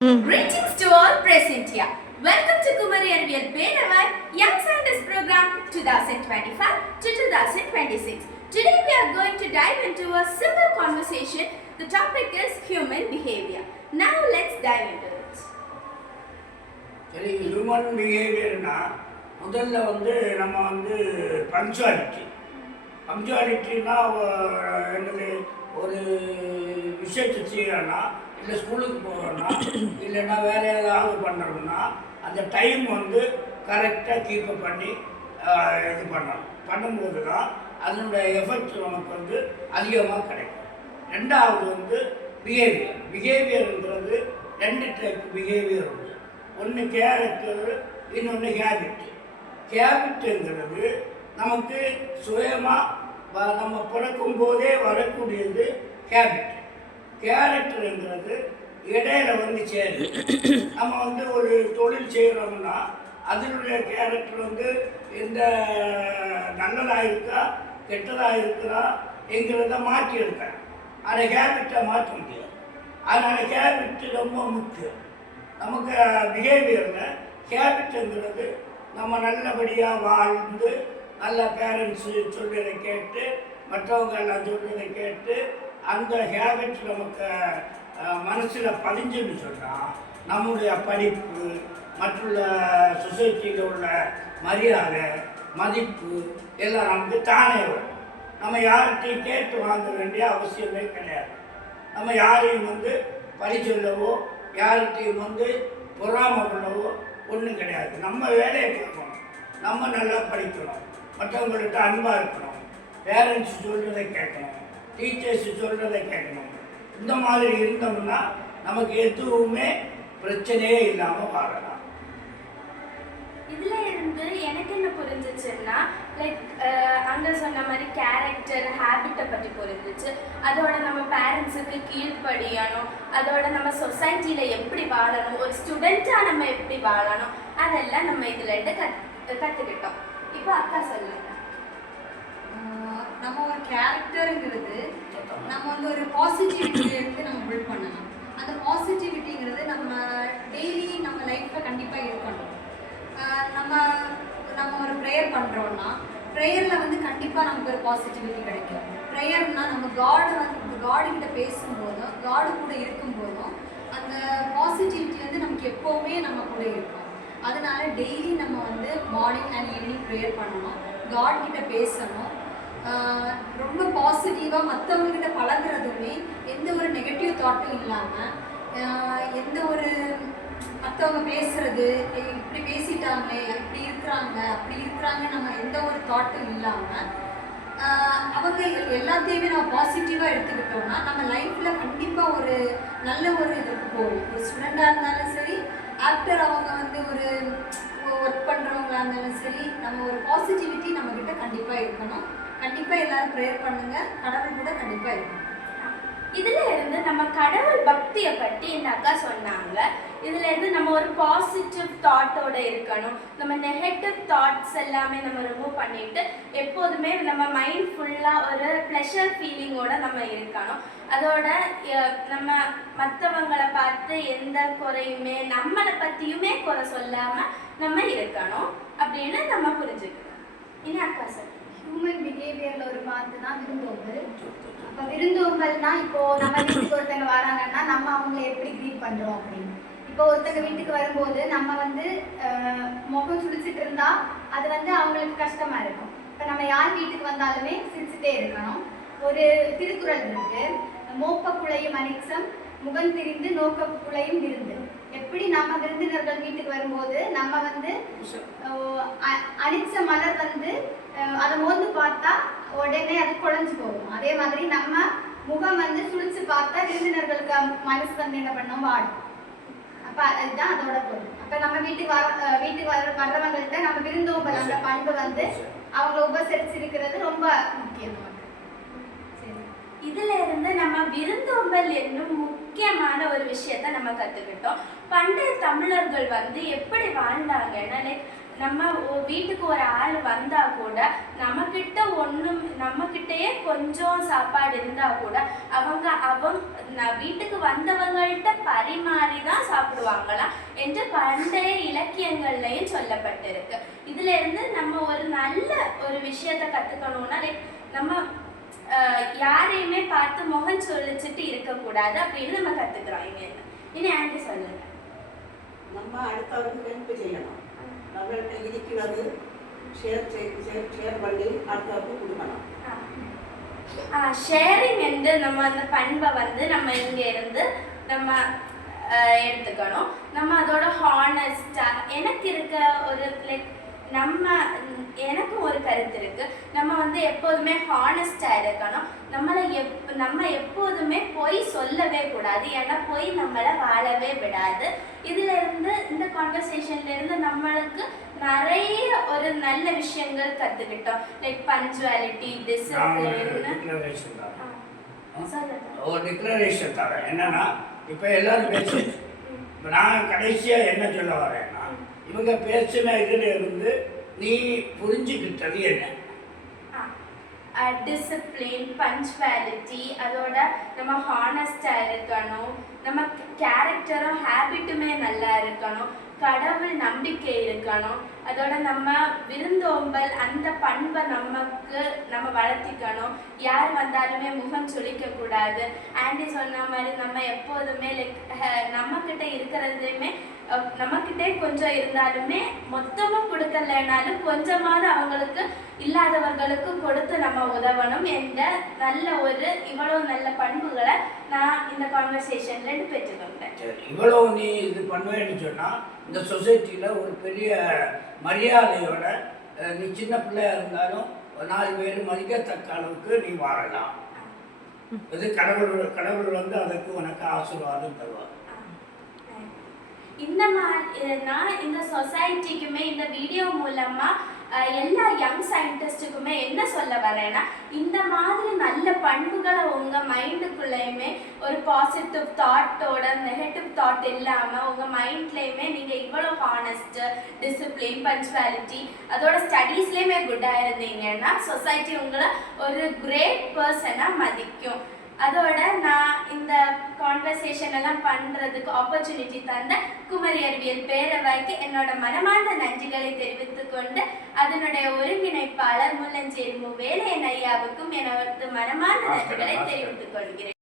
Greetings to all present here. Welcome to Kumari Anviyal Penavar Young Scientist Program 2025 to 2026. Today we are going to dive into a simple conversation. The topic is human behavior. Now let's dive into it. சரி, human பிஹேவியர்னா முதல்ல நம்ம பங்க்சுவாலிட்டினா என்னது ஒரு விஷயத்தை செய்யறோன்னா இல்லை ஸ்கூலுக்கு போகிறோன்னா இல்லைன்னா வேறு ஏதாவது பண்ணுறோம்னா அந்த டைம் கரெக்டாக கீப்பப் பண்ணி இது பண்ணும்போது தான் அதனுடைய எஃபெக்ட் நமக்கு அதிகமாக கிடைக்கும். ரெண்டாவது பிஹேவியருங்கிறது ரெண்டு டைப் பிஹேவியர் உண்டு. ஒன்று கேரக்டர், இன்னொன்று ஹேபிட். ஹேபிட்டுங்கிறது நமக்கு சுயமாக நம்ம பிறக்கும் போதே வரக்கூடியது ஹேபிட். கேரக்டருங்கிறது இடையில சேரும். நம்ம ஒரு தொழில் செய்கிறோம்னா அதனுடைய கேரக்டர் எந்த நல்லதாக இருக்கா கெட்டதாக இருக்கிறா என்கிறத மாற்றி இருக்கேன். அதை ஹேபிட்டை மாற்ற முடியாது. அதனால் ஹேபிட்டு ரொம்ப முக்கியம். நமக்கு பிஹேவியரில் ஹேபிட்டுங்கிறது நம்ம நல்லபடியாக வாழ்ந்து நல்ல பேரண்ட்ஸு சொல்கிறதை கேட்டு மற்றவங்க எல்லாம் சொல்கிறதை கேட்டு அந்த ஹேபிட் நமக்கு மனசில் பதிஞ்சுன்னு சொன்னால் நம்முடைய படிப்பு மற்றுள்ள சொசைட்டியில் உள்ள மரியாதை மதிப்பு எல்லாம் நமக்கு தானே வரும். நம்ம யார்கிட்டையும் கேட்டு வாங்க வேண்டிய அவசியமே கிடையாது. நம்ம யாரையும் பழி சொல்லவோ யார்கிட்டையும் பொறாமை பண்ணவோ ஒன்றும் கிடையாது. நம்ம வேலையை பார்க்கணும், நம்ம நல்லா படிக்கணும், மற்றவங்கள்ட்ட அன்பாக இருக்கணும், பேரண்ட்ஸ் சொல்கிறதை கேட்கணும், டீச்சர்ஸ் சொல்கிறதை கேட்கணும். இந்த மாதிரி இருந்தோம்னா நமக்கு எதுவுமே பிரச்சனையே இல்லாமல் வாழலாம். இதுல இருந்து எனக்கு என்ன புரிஞ்சிச்சுன்னா லைக் அங்கே சொன்ன மாதிரி கேரக்டர் ஹேபிட்டை பற்றி புரிஞ்சிச்சு. அதோட நம்ம பேரண்ட்ஸுக்கு கீழ்ப்படியணும், அதோட நம்ம சொசைட்டியில் எப்படி வாழணும், ஒரு ஸ்டூடெண்ட்டாக நம்ம எப்படி வாழணும், அதெல்லாம் நம்ம இதில் இருந்து கற்றுக்கிட்டோம். இப்போ அக்கா சொல்லுங்க. நம்ம ஒரு கேரக்டருங்கிறது நம்ம ஒரு பாசிட்டிவிட்டியிலேருந்து நம்ம பில்ட் பண்ணலாம். அந்த பாசிட்டிவிட்டிங்கிறது நம்ம டெய்லி நம்ம லைஃப்பில் கண்டிப்பாக இருக்கணும். நம்ம நம்ம ஒரு ப்ரேயர் பண்ணுறோன்னா ப்ரேயரில் கண்டிப்பாக நமக்கு ஒரு பாசிட்டிவிட்டி கிடைக்கும். ப்ரேயர்னால் நம்ம காடுகிட்ட பேசும்போதும் காடு கூட இருக்கும்போதும் அந்த பாசிட்டிவிட்டி நமக்கு எப்போவுமே நம்ம கூட இருக்கும். அதனால டெய்லி நம்ம மார்னிங் அண்ட் ஈவினிங் ப்ரேயர் பண்ணணும், காட்கிட்ட பேசணும். ரொம்ப பாசிட்டிவாக மற்றவங்ககிட்ட பழகுறதுமே எந்த ஒரு நெகட்டிவ் தாட்டும் இல்லாமல், எந்த ஒரு மற்றவங்க பேசுகிறது இப்படி பேசிட்டாங்களே இப்படி இருக்கிறாங்க அப்படி இருக்கிறாங்க நம்ம எந்த ஒரு தாட்டும் இல்லாமல் அவங்க எல்லாத்தையுமே நம்ம பாசிட்டிவாக எடுத்துக்கிட்டோம்னா நம்ம லைஃப்பில் கண்டிப்பாக ஒரு நல்ல ஒரு இதுக்கு போகும். ஒரு ஸ்டூடெண்ட்டாக இருந்தாலும் சரி, ஆஃப்டர் அவங்க ஒரு ஒர்க் பண்ணுறவங்களா இருந்தாலும் சரி, நம்ம ஒரு பாசிட்டிவிட்டி நம்மக்கிட்ட கண்டிப்பாக இருக்கணும். கண்டிப்பாக எல்லாரும் ப்ரேயர் பண்ணுங்கள், கடவுள் கூட கண்டிப்பாக இருக்கணும். இதுல இருந்து நம்ம கடவுள் பக்தியை பற்றி இந்த அக்கா சொன்னாங்க. இதுல இருந்து நம்ம ஒரு பாசிட்டிவ் தாட்டோட இருக்கணும். நம்ம நெகட்டிவ் தாட்ஸ் எல்லாமே நம்ம ரிமூவ் பண்ணிட்டு எப்போதுமே நம்ம மைண்ட் ஃபுல்லாக ஒரு ப்ளஷர் ஃபீலிங்கோட நம்ம இருக்கணும். அதோட நம்ம மற்றவங்களை பார்த்து எந்த குறையுமே நம்மளை பற்றியுமே குறை சொல்லாமல் நம்ம இருக்கணும் அப்படின்னு நம்ம புரிஞ்சுக்கணும். என்ன அக்கா சார்? ஹியூமன் பிஹேவியரில் ஒரு பார்த்து தான் விருந்தோம்பல். அப்போ விருந்தோம்பல்னா இப்போது நம்ம வீட்டுக்கு ஒருத்தங்க வராங்கன்னா நம்ம அவங்கள எப்படி க்ரீட் பண்ணுறோம் அப்படின்னு. இப்போ ஒருத்தங்க வீட்டுக்கு வரும்போது நம்ம முகம் சுழிச்சிட்டு இருந்தா அது அவங்களுக்கு கஷ்டமாக இருக்கும். இப்போ நம்ம யார் வீட்டுக்கு வந்தாலுமே சிரிச்சுட்டே இருக்கணும். ஒரு திருக்குறள் இருக்கு, மோப்ப குழையும் அனிச்சம் முகம் திரிந்து நோக்க குழையும் விருந்து. எப்படி நம்ம விருந்தினர்கள் வீட்டுக்கு வரும்போது நம்ம அனிச்ச மலர் அதை மோந்து பார்த்தா உடனே அது குழஞ்சு போகும். அதே மாதிரி நம்ம முகம் சுழிச்சு பார்த்தா விருந்தினர்களுக்கு மனசு என்ன பண்ணோம், வாடும். அப்ப அதுதான் அதோட பொருள். அப்ப நம்ம வீட்டுக்கு வர்றவங்கள்ட்ட நம்ம விருந்தோம்பல் அந்த பண்பு அவங்களை உபசரிச்சிருக்கிறது ரொம்ப முக்கியம். இதுல இருந்து நம்ம விருந்தோம்பல் என்னும் முக்கியமான ஒரு விஷயத்த நம்ம கத்துக்கிட்டோம். பண்டைய தமிழர்கள் எப்படி வாழ்ந்தாங்கன்னா நம்ம வீட்டுக்கு ஒரு ஆள் வந்தா கூட நம்மக்கிட்டயே கொஞ்சம் சாப்பாடு இருந்தா கூட வீட்டுக்கு வந்தவங்கள்ட்ட பரிமாறி தான் சாப்பிடுவாங்களாம் என்று பண்டைய இலக்கியங்கள்லயும் சொல்லப்பட்டிருக்கு. இதுல இருந்து நம்ம ஒரு நல்ல ஒரு விஷயத்த கத்துக்கணும்னா லைக் நம்ம யாரையுமே பார்த்து முகம் சொல்லிச்சுட்டு இருக்கக்கூடாது அப்படின்னு நம்ம கத்துக்கிறோம். இனி ஆண்டி சொல்லுங்க. நம்ம அடுத்தவருக்கு ஹெல்ப் செய்யணும். நம்மள்கிட்ட இருக்கிறது ஷேர் பண்ணி அடுத்தவருக்கு கொடுக்கணும். ஷேரிங் என்று நம்ம அந்த பண்பை வந்து நம்ம இங்க இருந்து நம்ம எடுத்துக்கணும். நம்ம அதோட ஹானஸ்டா எனக்கு இருக்க ஒரு லைக் எனக்கும் ஒரு கருத்து இருக்கு. நம்ம வந்து எப்போதுமே ஹானஸ்டா இருக்கணும். நம்ம எப்போதுமே பொய் சொல்லவே கூடாது. ஏன்னா பொய் நம்மளை வாழவே விடாது. இதுல இருந்து இந்த கான்வர்சேஷன்ல இருந்து நம்மளுக்கு நிறைய ஒரு நல்ல விஷயங்கள் கத்துக்கிட்டோம். Like punctuality, discipline. ஒரு டிக்ளரேஷன் தரேன். என்னன்னா இப்ப எல்லாரும் பேசு. நான் கடைசியா என்ன சொல்ல வரேன்னா, இவங்க பேசின இதுல இருந்து நீ புரிஞ்சுக்கிட்டது என்ன? டிசிப்ளின், பஞ்சுவாலிட்டி, அதோட நம்ம ஹானஸ்டா இருக்கணும், நம்ம கேரக்டரும் ஹேபிட்டுமே நல்லா இருக்கணும், கடவுள் நம்பிக்கை இருக்கணும், அதோட நம்ம விருந்தோம்பல் அந்த பண்பை நம்ம வளர்த்திக்கணும். யார் வந்தாலுமே முகம் சுளிக்க கூடாது. ஆண்டி சொன்ன மாதிரி நம்ம எப்போதுமே லைக் நம்மக்கிட்ட இருக்கிறதுமே நம்மக்கிட்டே கொஞ்சம் இருந்தாலுமே மொத்தமும் கொடுக்கலனாலும் கொஞ்சமாவது அவங்களுக்கு இல்லாதவர்களுக்கு கொடுத்து நம்ம உதவணும் என்ற நல்ல ஒரு இவ்வளவு நல்ல பண்புகளை நான் இந்த கான்வர்சேஷன்ல பெற்றுக்கொண்டேன். இவ்வளவு நீ இது பண்ணுவேன்னு சொன்னா இந்த சொசைட்டில ஒரு பெரிய மரியாதையோட நீ சின்ன பிள்ளையா இருந்தாலும் 4 பேர் மதிக்கத்தக்க அளவுக்கு நீ வாழலாம். இது கடவுள் வந்து அதுக்கு உனக்கு ஆசீர்வாதம் தருவார். நான் இந்த சொசைட்டிக்குமே இந்த வீடியோ மூலமா எல்லா யங் சயின்டிஸ்டுக்குமே என்ன சொல்ல வரேன்னா, இந்த மாதிரி நல்ல பண்புகளை உங்க மைண்டுக்குள்ளேயுமே ஒரு பாசிட்டிவ் தாட்டோட நெகட்டிவ் தாட் இல்லாம உங்க மைண்ட்லயுமே நீங்க இவ்வளோ ஹானஸ்ட், டிசிப்ளின், பஞ்சுவாலிட்டி, அதோட ஸ்டடீஸ்லயுமே குட்டா இருந்தீங்கன்னா சொசைட்டி உங்களை ஒரு கிரேட் பர்சனா மதிக்கும். அதோட நான் இந்த கான்வர்சேஷன் எல்லாம் பண்றதுக்கு ஆப்பர்ச்சுனிட்டி தந்த குமரி அறிவியல் பேரவைக்கு என்னோட மனமார்ந்த நன்றிகளை தெரிவித்துக் கொண்டு அதனுடைய ஒருங்கிணைப்பாளர் முள்ளஞ்சேரி வேலையன் ஐயாவுக்கும் எனது மனமார்ந்த நன்றிகளை தெரிவித்துக் கொள்கிறேன்.